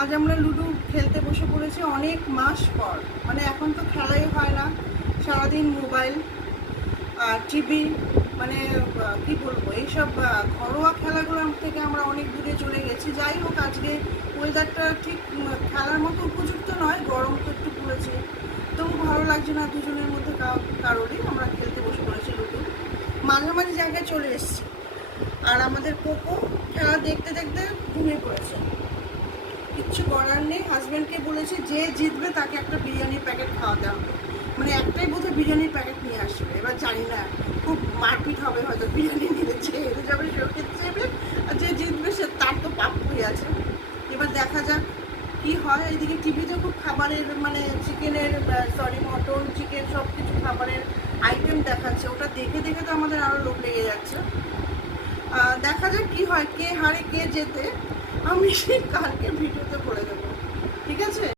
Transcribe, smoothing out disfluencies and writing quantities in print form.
আজ আমরা লুডো খেলতে বসে পড়েছি অনেক মাস পর। মানে এখন তো খেলাই হয় না, সারাদিন মোবাইল আর টিভি, মানে কি বলবো, এইসব ঘরোয়া খেলাগুলোর থেকে আমরা অনেক দূরে চলে গেছি। যাই হোক, আজকে ওয়েদারটা ঠিক খেলার মতো উপযুক্ত নয়, গরম তো একটু পড়েছে, তবু ভালো লাগছে না দুজনের মধ্যে কারোরই। আমরা খেলতে বসে পড়েছি লুডো, মাঝামাঝি জায়গায় চলে এসেছি। আর আমাদের কোকো খেলা দেখতে দেখতে ঘুমিয়ে পড়েছে। কিচ্ছু করার নেই, হাজব্যান্ডকে বলেছে যে জিতবে তাকে একটা বিরিয়ানির প্যাকেট খাওয়াতে হবে। মানে একটাই বোধহয় বিরিয়ানির প্যাকেট নিয়ে আসবে, এবার জানি না, খুব মারপিট হবে হয়তো। বিরিয়ানি নিয়ে যে হেরে যাবে সেও খেতে চাইবে, আর যে জিতবে সে তার তো প্রাপ্যই আছে। এবার দেখা যাক কি হয়। এইদিকে টিভিতে খুব খাবারের, মানে চিকেনের, মটন, চিকেন, সব কিছু খাবারের আইটেম দেখাচ্ছে। ওটা দেখে দেখে তো আমাদের আরও লোভ লেগে যাচ্ছে। দেখা যাক কি হয়, কে হারে কে জেতে। আমি সেই কালকে ভিডিওতে